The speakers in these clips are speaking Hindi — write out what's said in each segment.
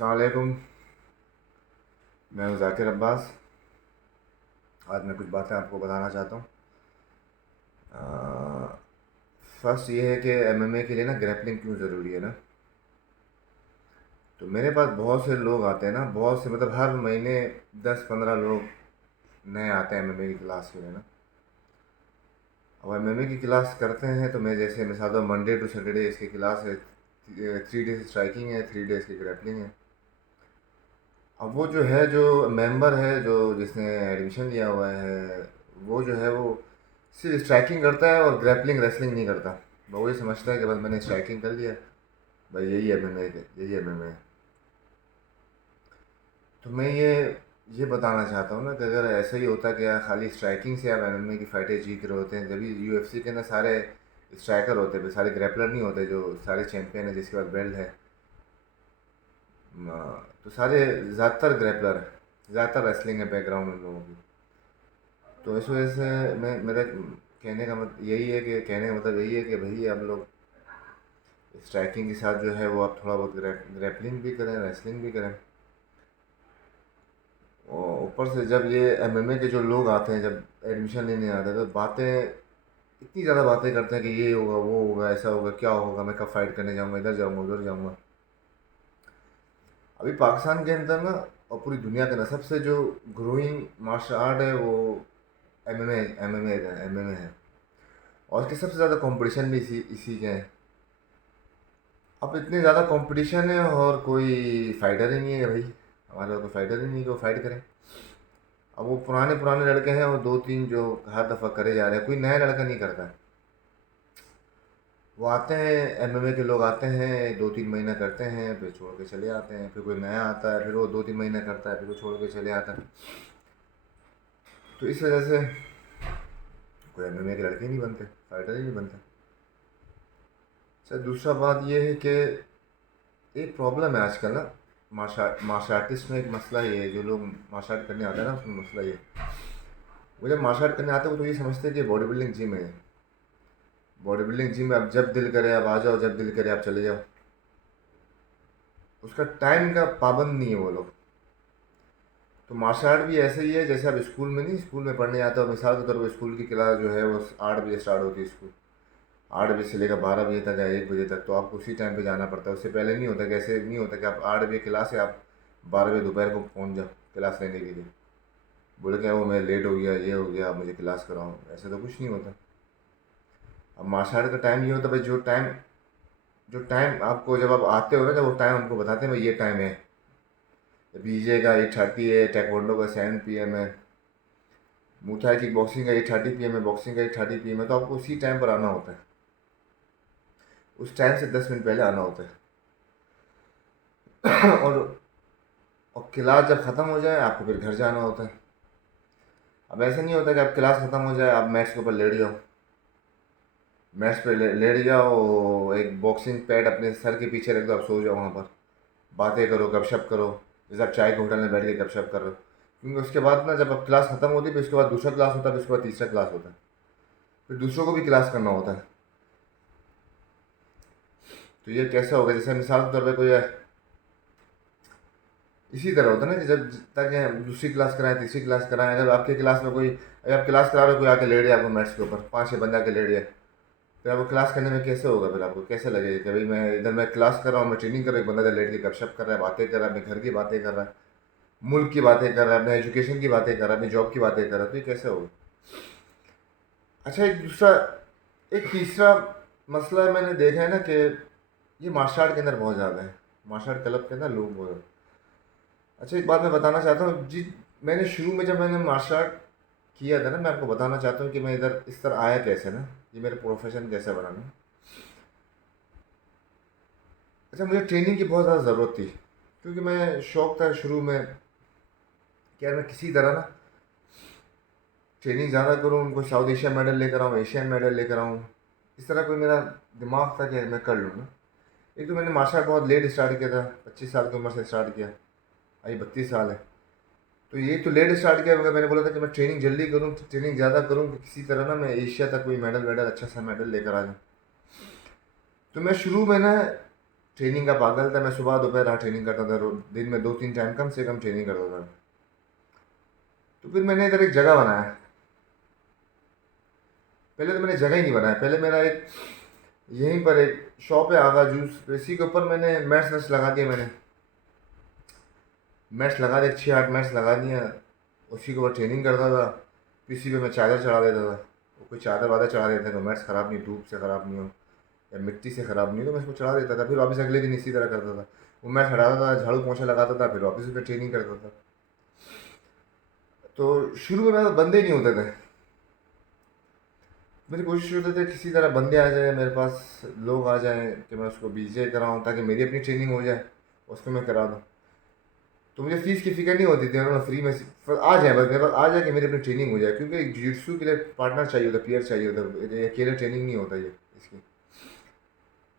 अस्सलाम वालेकुम। मैं हूँ ज़ाकिर अब्बास। आज मैं कुछ बातें आपको बताना चाहता हूँ। फर्स्ट ये है कि एमएमए के लिए ना ग्रैपलिंग क्यों ज़रूरी है ना। तो मेरे पास बहुत से लोग आते हैं ना, बहुत से मतलब हर महीने 10-15 लोग नए आते हैं एमएमए की क्लास के लिए ना। अब एमएमए की क्लास करते हैं तो मैं जैसे मिसाल दो, मंडे टू सैटरडे इसकी क्लास है। 3 डेज़ स्ट्राइकिंग है, 3 डेज़ की ग्रैपलिंग है। अब वो जो है, जो मेंबर है, जो जिसने एडमिशन लिया हुआ है, वो जो है वो सिर्फ स्ट्राइकिंग करता है और ग्रैपलिंग रेसलिंग नहीं करता। वो वही समझता है कि बस मैंने स्ट्राइकिंग कर लिया, भाई यही एमएमए है, यही एमएमए है। तो मैं ये बताना चाहता हूँ ना कि अगर ऐसा ही होता कि यार खाली स्ट्राइकिंग से आप एमएमए की फाइटें जीत रहे होते हैं, जब यूएफसी के ना सारे स्ट्राइकर होते हैं, सारे ग्रैपलर नहीं होते जो सारे चैंपियन है जिसके पास बेल्ट है। तो सारे ज़्यादातर ग्रैपलर है, ज़्यादातर रेसलिंग है बैकग्राउंड उन लोगों की। तो इस वजह से मैं मेरा कहने का मतलब यही है कि कहने का मतलब यही है कि भाई आप लोग स्ट्राइकिंग के साथ जो है वो आप थोड़ा बहुत ग्रैपलिंग भी करें, रेसलिंग भी करें। और ऊपर से जब ये एमएमए के जो लोग आते हैं, जब एडमिशन लेने आते हैं, तो बातें इतनी ज़्यादा बातें करते हैं कि ये होगा, वो होगा, ऐसा होगा, क्या होगा, मैं कब फाइट करने जाऊँगा, इधर जाऊँगा, उधर जाऊँगा। अभी पाकिस्तान के अंदर ना और पूरी दुनिया के अंदर सबसे जो ग्रोइंग मार्शल आर्ट है वो एमएमए है। और इसके सबसे ज़्यादा कंपटीशन भी इसी इसी के हैं। अब इतने ज़्यादा कंपटीशन है और कोई फाइटर ही नहीं है भाई। हमारे पास कोई फाइटर ही नहीं है कि वो फाइट करे। अब वो पुराने पुराने लड़के हैं, वो दो तीन जो हर दफ़ा करे जा रहे हैं, कोई नया लड़का नहीं करता है। वो आते हैं, एमएमए के लोग आते हैं, 2-3 महीना करते हैं, फिर छोड़ के चले आते हैं। फिर कोई नया आता है, फिर वो 2-3 महीना करता है, फिर वो छोड़ के चले आता है। तो इस वजह से कोई एमएमए के लड़के ही नहीं बनते, फाइटर ही नहीं बनते। अच्छा, दूसरा बात ये है कि एक प्रॉब्लम है आजकल ना, मार्शल आर्टिस्ट में एक मसला ये है, जो लोग मार्शल आर्ट करने आते हैं ना उसमें मसला ये है। वो जब मार्शल आर्ट करने आते हैं वो तो ये समझते हैं कि बॉडी बिल्डिंग जिम है। बॉडी बिल्डिंग जिम में आप जब दिल करे आप आ जाओ, जब दिल करे आप चले जाओ। उसका टाइम का पाबंद नहीं है वो लोग। तो मार्शल आर्ट भी ऐसे ही है जैसे आप स्कूल में नहीं, स्कूल में पढ़ने जाते हो, मिसाल के तौर पर स्कूल की क्लास जो है वो 8 बजे स्टार्ट होती है स्कूल। 8 बजे से लेकर 12 बजे तक या 1 बजे तक, तो आपको उसी टाइम पे जाना पड़ता है। उससे पहले नहीं होता कि ऐसे नहीं होता कि आप 8 बजे क्लास है, आप 12 बजे दोपहर को पहुंच जाओ क्लास लेने के लिए। बोले क्या वो मैं लेट हो गया, ये हो गया, आप मुझे क्लास कराओ, ऐसे तो कुछ नहीं होता। अब मार्शल आर्ट का टाइम ये होता है भाई, जो टाइम आपको जब आप आते हो ना, जब वो टाइम हमको बताते हैं भाई ये टाइम है। बीजे का 8:30 है, टेक्वांडो का 7 PM है, मुथाई की बॉक्सिंग का 8:30 PM है, बॉक्सिंग का 8:30 PM है, तो आपको उसी टाइम पर आना होता है। उस टाइम से 10 मिनट पहले आना होता है। और क्लास जब ख़त्म हो जाए आपको फिर घर जाना होता है। अब ऐसा नहीं होता कि आप क्लास ख़त्म हो जाए आप मैट्स के ऊपर लेट जाओ, मैट्स पे लेट जाओ, एक बॉक्सिंग पैड अपने सर के पीछे रख दो, आप सो जाओ वहाँ पर, बातें करो, गपशप करो, जैसे आप चाय के होटल में बैठ के गपशप कर रहे हो। क्योंकि उसके बाद ना जब अब क्लास ख़त्म होती है फिर उसके बाद दूसरा क्लास होता है, फिर उसके बाद तीसरा क्लास होता है, फिर दूसरों को भी क्लास करना होता है। तो ये कैसा होगा, जैसे मिसाल के तौर पर कोई इसी तरह होता है ना कि जब तक दूसरी क्लास कराएं, तीसरी क्लास कराएं, अगर आपके क्लास में कोई, अगर आप क्लास करा रहे हो, कोई आके लेट जाए आपको मैथ्स के ऊपर, 5-6 बंदा आके लेट जाए, फिर आपको क्लास करने में कैसे होगा, फिर आपको कैसे लगेगा कि भाई मैं इधर मैं क्लास कर रहा हूँ, मैं ट्रेनिंग कर रहा हूँ, एक बंदा इधर लेट के गपशप कर रहा है, बातें कर रहा है, अपने घर की बातें कर रहा है, मुल्क की बातें कर रहा है, अपने एजुकेशन की बातें कर रहा है, अपनी जॉब की बातें कर रहा है, तो ये कैसे होगा। अच्छा, एक तीसरा मसला मैंने देखा है ना कि ये मार्शल आर्ट के अंदर बहुत ज़्यादा है, मार्शल आर्ट क्लब के अंदर लोग बहुत ज़्यादा। अच्छा, एक बात मैं बताना चाहता हूँ जी। मैंने शुरू में जब मैंने मार्शल आर्ट किया था ना, मैं आपको बताना चाहता हूँ कि मैं इधर इस तरह आया कैसे ना, ये मेरा प्रोफेशन कैसे बना ना। अच्छा, मुझे ट्रेनिंग की बहुत ज़्यादा ज़रूरत थी, क्योंकि मैं शौक था शुरू में कि यार मैं किसी तरह ना ट्रेनिंग ज़्यादा करूँ, उनको साउथ एशिया मेडल लेकर आऊँ, एशियन मेडल लेकर आऊँ, इस तरह कोई मेरा दिमाग था कि मैं कर लूँ ना। एक तो मैंने मार्शल आर्ट बहुत लेट स्टार्ट किया था, 25 साल की उम्र से स्टार्ट किया, अभी 32 साल है। तो ये तो लेट स्टार्ट किया, मगर मैंने बोला था कि मैं ट्रेनिंग जल्दी करूँ, ट्रेनिंग ज़्यादा करूँ कि किसी तरह ना मैं एशिया तक कोई मेडल वेडल अच्छा सा मेडल लेकर आ जाऊँ। तो मैं शुरू में ना ट्रेनिंग का पागल था, मैं सुबह दोपहर रात ट्रेनिंग करता था, दिन में 2-3 टाइम कम से कम ट्रेनिंग करता था। तो फिर मैंने इधर एक जगह बनाया। पहले तो मैंने जगह ही नहीं बनाया, पहले मेरा एक यहीं पर एक शॉप है आगा जूस, तो इसी के ऊपर मैंने मैट्स वैट्स लगा दिए। मैंने मैट्स लगा दिए, 6-8 मैट्स लगा दिए, उसी के ऊपर ट्रेनिंग करता था। किसी पे मैं चादर चढ़ा देता था, वो कोई चादर वादर चढ़ा देता था तो मैट्स ख़राब नहीं, धूप से ख़राब नहीं हो या मिट्टी से ख़राब नहीं हो, तो मैं उसको चढ़ा देता था। फिर वापस अगले दिन इसी तरह करता था, वो मैट हटाता था, झाड़ू पोछा लगाता था, फिर वापस उस पर ट्रेनिंग करता था। तो शुरू में मेरे बंदे नहीं होते थे, मेरी कोशिश होती थी किसी तरह बंदे आ जाए मेरे पास, लोग आ जाएं कि मैं उसको बीजे कराऊं ताकि मेरी अपनी ट्रेनिंग हो जाए, उसको मैं करा दूं। तो मुझे फ़ीस की फ़िक्र नहीं होती थी, उन्होंने फ्री में आ जाए, बस मेरे पास आ जाए कि मेरी अपनी ट्रेनिंग हो जाए, क्योंकि जिट्सू के लिए पार्टनर चाहिए होता, प्लेयर चाहिए होता, ये अकेले ट्रेनिंग नहीं होता ये इसकी।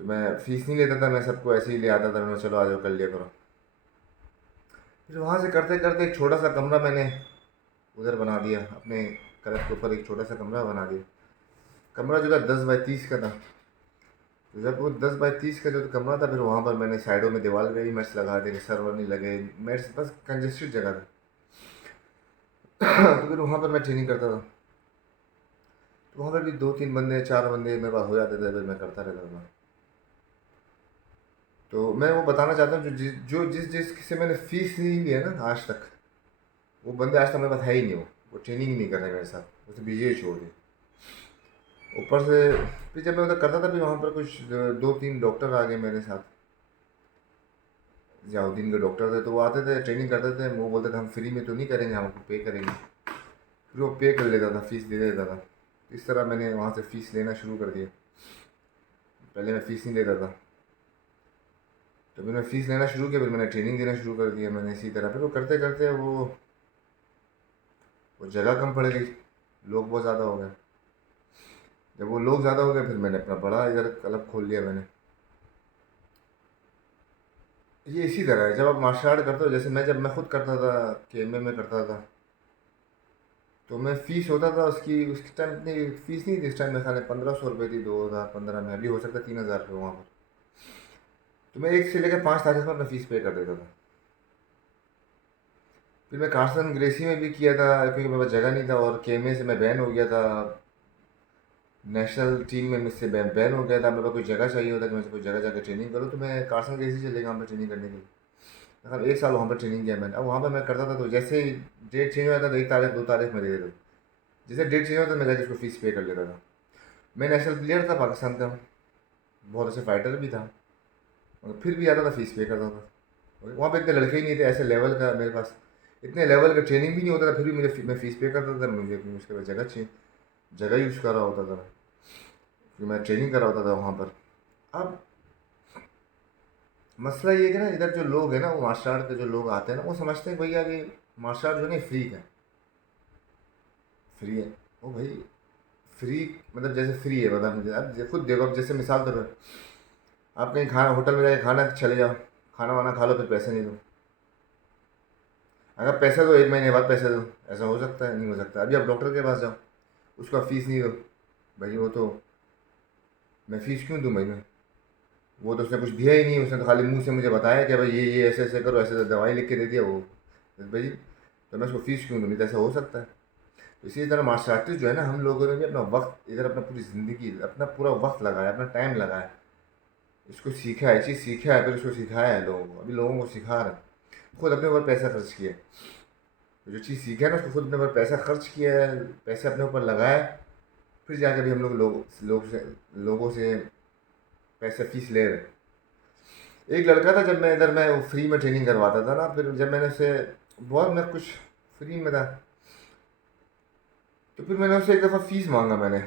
तो मैं फ़ीस नहीं लेता था, मैं सबको ऐसे ही ले आता था, मैं चलो आ जाओ कर लिया करो। फिर वहाँ से करते करते एक छोटा सा कमरा मैंने उधर बना दिया, अपने क्लब के ऊपर एक छोटा सा कमरा बना दिया। कमरा जो था 10x30 का था। तो जब वो 10x30 का जो कमरा था, फिर वहाँ पर मैंने साइडों में दीवार पे भी मैट्स लगा दिए, सर्वर नहीं लगे मैट्स, बस कंजेस्टेड जगह था। तो फिर वहाँ पर मैं ट्रेनिंग करता था, तो वहाँ पर भी 2-3 बंदे 4 बंदे मेरे पास हो जाते थे, फिर मैं करता रहता था। तो मैं वो बताना चाहता हूँ, जिस जिस से मैंने फ़ीस नहीं ली है ना आज तक, वो बंदे आज तक मेरे पास है ही नहीं, वो ट्रेनिंग ही नहीं कर रहे मेरे साथ, उसे बीजे ही छोड़ दी। ऊपर से फिर जब मैं उधर करता था, फिर वहाँ पर कुछ 2-3 डॉक्टर आ गए मेरे साथ, जलाउद्दीन के डॉक्टर थे, तो वो आते थे ट्रेनिंग करते थे, वो बोलते थे हम फ्री में तो नहीं करेंगे, हम आपको पे करेंगे। फिर वो पे कर लेता था, फ़ीस दे देता था। इस तरह मैंने वहाँ से फ़ीस लेना शुरू कर दिया, पहले मैं फ़ीस नहीं लेता था। तो फिर मैं फ़ीस लेना शुरू किया, फिर मैंने ट्रेनिंग देना शुरू कर दिया मैंने इसी तरह। फिर वो करते करते वो जगह कम पड़ गई, लोग बहुत ज़्यादा हो गए। जब वो लोग ज़्यादा हो गए, फिर मैंने अपना बड़ा इधर क्लब खोल लिया मैंने। ये इसी तरह है, जब आप मार्शल आर्ट करते हो, जैसे मैं खुद करता था, केएमए में करता था, तो मैं फ़ीस होता था उसकी, उस टाइम इतनी फ़ीस नहीं थी, इस टाइम मेरे ख्याल में 1500 रुपये थी, 2015 में, अभी हो सकता है 3000 रुपये वहाँ पर। तो मैं 1 से लेकर 5 तारीख पर मैं फ़ीस पे कर देता था। फिर मैं कार्सन ग्रेसी में भी किया था, क्योंकि मेरे पास जगह नहीं था, और केएमए से मैं बैन हो गया था, नेशनल टीम में मुझसे बैन हो गया था। मेरे पास कोई जगह चाहिए होता कि मैं कोई जगह जाकर ट्रेनिंग करूँ, तो मैं कार्सन ग्रेसी चले गया वहाँ पर ट्रेनिंग करने के लिए। मतलब 1 साल वहाँ पर ट्रेनिंग किया मैंने। अब वहाँ पर मैं करता था, तो जैसे ही डेट चेंज हो जाता था, 1 तारीख 2 तारीख में दे देता था, जैसे डेट चेंज होता था मैं जाकर उसको फ़ीस पे कर लेता था। मैं नेशनल प्लेयर था पाकिस्तान का, बहुत अच्छा फाइटर भी था, मगर फिर भी आता था फ़ीस पे करता था। और वहाँ पे इतने लड़के ही नहीं थे ऐसे लेवल का मेरे पास, इतने लेवल का ट्रेनिंग भी नहीं होता था, फिर भी मैं फ़ीस पे करता था। मुझे उसके बाद जगह यूज़ कर रहा होता था, क्योंकि मैं ट्रेनिंग कर रहा होता था वहाँ पर। अब मसला ये है कि ना, इधर जो लोग हैं ना, वो मार्शल आर्ट के जो लोग आते हैं ना, वो समझते हैं भैया कि मार्शल आर्ट जो है ना फ्री का, फ्री है। ओ भाई, फ्री मतलब जैसे फ्री है, बता मुझे, अब खुद देखो, अब जैसे मिसाल के तौर पर आप कहीं खाना होटल में जाके खाना चले जाओ, खाना वाना खा लो, फिर पैसे नहीं दो। अगर पैसा दो, 1 महीने बाद पैसे दो, ऐसा हो सकता है? नहीं हो सकता। अभी आप डॉक्टर के पास जाओ, उसका फ़ीस नहीं दो, भाई वो तो मैं फ़ीस क्यों दूँ भाई मैं, वो तो उसने कुछ दिया ही नहीं, उसने तो खाली मुंह से मुझे बताया कि भाई ये ऐसे ऐसे करो, ऐसे ऐसे दवाई लिख के दे दिया वो, तो भाई तो मैं उसको फ़ीस क्यों दूँ? नहीं तो ऐसा हो सकता है। तो इसी तरह मार्शल आर्टिस्ट जो है ना, हम लोगों ने भी अपना वक्त इधर, अपना पूरी ज़िंदगी, अपना पूरा वक्त लगाया, अपना टाइम लगाया, इसको सीखा है, चीज़ सीखा है, फिर उसको सिखाया है लोगों को, अभी लोगों को सिखा रहे हैं, खुद अपने ऊपर पैसा खर्च किया है। तो जो चीज़ सीखा है ना, उसको खुद अपने ऊपर पैसा खर्च किया है, पैसे अपने ऊपर लगाया, फिर जाके भी हम लोगों से पैसे फ़ीस ले रहे हैं। एक लड़का था, जब मैं इधर मैं फ्री में ट्रेनिंग करवाता था ना, फिर जब मैंने उसे बहुत, मैं कुछ फ्री में था, तो फिर मैंने उससे एक दफ़ा फ़ीस मांगा मैंने।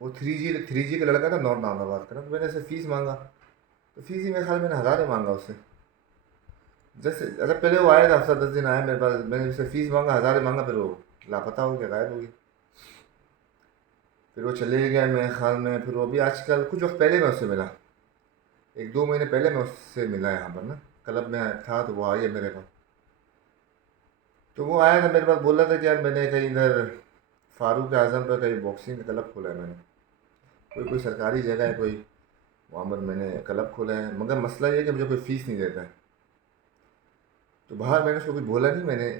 वो थ्री जी का लड़का था, नॉर्थ नागाबाद का ना, तो मैंने उससे फ़ीस मांगा, तो फ़ीस ही मेरे ख्याल में मैंने 1000 ही मांगा उससे। जैसे अच्छा, पहले वो आया था, हफ्ता 10 दिन आया मेरे पास, मैंने उससे फ़ीस मांगा, 1000 ही मांगा, फिर वो लापता हो गया, गायब हो गया। फिर वो चले गया मेरे ख्याल में। फिर वो भी आजकल कुछ वक्त पहले मैं उससे मिला, 1-2 महीने पहले मैं उससे मिला यहाँ पर ना, क्लब में था, तो वो आ गया मेरे पास। तो वो आया था मेरे पास, बोल रहा था कि यार मैंने कहीं इधर फारूक आजम पर कहीं बॉक्सिंग का क्लब खोला है मैंने, कोई कोई सरकारी जगह है कोई, वहाँ पर मैंने क्लब खोला है, मगर मसला ये है कि मुझे कोई फ़ीस नहीं देता है। तो बाहर मैंने उसको कुछ बोला नहीं, मैंने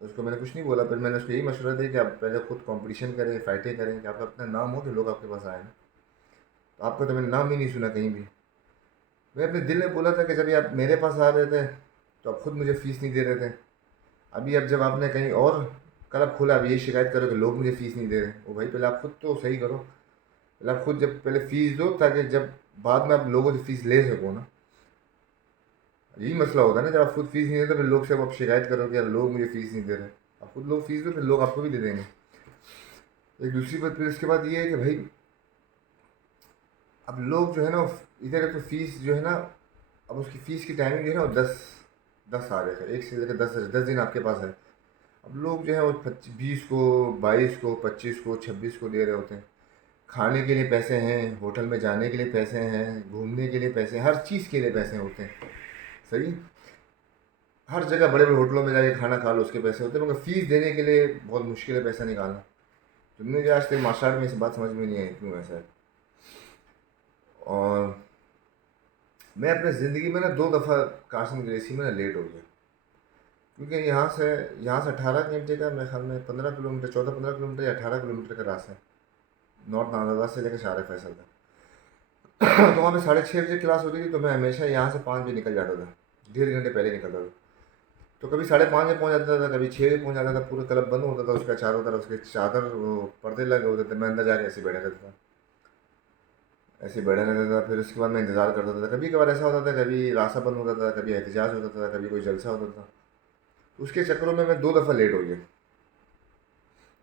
कुछ नहीं बोला। फिर मैंने उसको यही मशवरा दिया कि आप पहले खुद कंपटीशन करें, फ़ाइटें करें, कि आपका अपना नाम हो कि लोग आपके पास आए। तो आपका तो मैंने नाम ही नहीं सुना कहीं भी। मैं अपने दिल में बोला था कि जब ये आप मेरे पास आ रहे थे तो आप खुद मुझे फ़ीस नहीं दे रहे थे। अभी अब जब आपने कहीं और क्लब खोला, अब यही शिकायत करो कि लोग मुझे फ़ीस नहीं दे रहे। ओ भाई, पहले आप खुद तो सही करो। पहले आप खुद जब पहले फ़ीस दो, ताकि जब बाद में आप लोगों से फ़ीस ले सको ना। यही मसला होता है ना, जब आप खुद फ़ीस नहीं देते फिर लोग से आप शिकायत करो कि यार लोग मुझे फ़ीस नहीं दे रहे। आप खुद लोग फ़ीस दो, फिर लोग आपको भी दे देंगे। एक दूसरी बात फिर इसके बाद ये है कि भाई, अब लोग जो है ना, इधर एक तो फ़ीस जो है ना, अब उसकी फ़ीस की टाइमिंग जो है ना वो 10 आ गए थे, 1 से लेकर 10 दिन आपके पास है। अब लोग जो है वो 20 को, 22 को, 25 को, 26 को दे रहे होते हैं। खाने के लिए पैसे हैं, होटल में जाने के लिए पैसे हैं, घूमने के लिए पैसे हैं, हर चीज़ के लिए पैसे होते हैं। सही, हर जगह बड़े बड़े होटलों में जाके खाना खा लो, उसके पैसे होते हैं, मगर फ़ीस देने के लिए बहुत मुश्किल है पैसा निकालना। तो मुझे आज तक मार्शल आर्ट में इस बात समझ में नहीं आई क्यों ऐसा है। और मैं अपने ज़िंदगी में ना 2 दफ़ा कारसन ग्रेसी में ना लेट हो गया, क्योंकि यहाँ से 18 घंटे का, मेरे ख्याल में 15 किलोमीटर, 14-15 किलोमीटर या 18 किलोमीटर का रास्ता है, नॉर्थ नांदरबाद से लेकर शार फैसल तक। तो वहाँ पे 6:30 बजे क्लास होती थी, तो मैं हमेशा यहाँ से 5 बजे निकल जाता था, 1.5 घंटे पहले निकलता था। तो कभी 5:30 में पहुँच जाता था, कभी 6 बजे पहुँच जाता था। पूरा क्लब बंद होता था, उसका चारों तरफ उसके चादर, वो पर्दे लगे होते थे। मैं अंदर जाके ऐसे बैठा रहता था, ऐसे बैठा रहता था। फिर उसके बाद मैं इंतज़ार करता था। कभी कभार ऐसा होता था, कभी रास्ता बंद होता था, कभी एहतजाज होता था, कभी कोई जलसा होता था। उसके चक्करों में मैं 2 दफ़ा लेट हो गया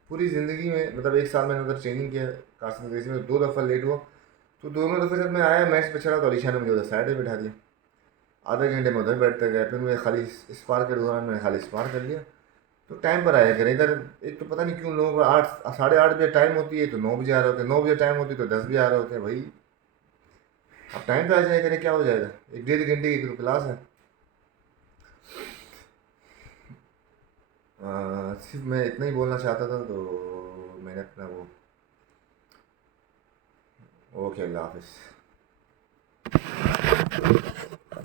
पूरी ज़िंदगी में। मतलब 1 साल मैंने उधर ट्रेनिंग किया कारसन ग्रेसी में, 2 दफ़ा लेट हुआ। तो दोनों दफ़े जब मैं आया मैच पे चढ़ा, तो अलीशा ने मुझे उधर साइड में बैठा दिया। आधे घंटे में उधर बैठते गए, फिर मुझे खाली स्पार के दौरान मैंने खाली स्पार कर लिया। तो टाइम पर आया करें इधर। एक तो पता नहीं क्यों लोगों का 8, 8:30 बजे टाइम होती है तो 9 बजे आ रहे होते हैं, 9 बजे टाइम होती है तो 10 बजे आ रहे होते हैं। भाई, अब टाइम पे आ जाया करें, क्या हो जाएगा। 1 1.5 घंटे की तो क्लास है। सिर्फ मैं इतना ही बोलना चाहता था, तो मैंने अपना वो, ओके, अल्लाह हाफिज़।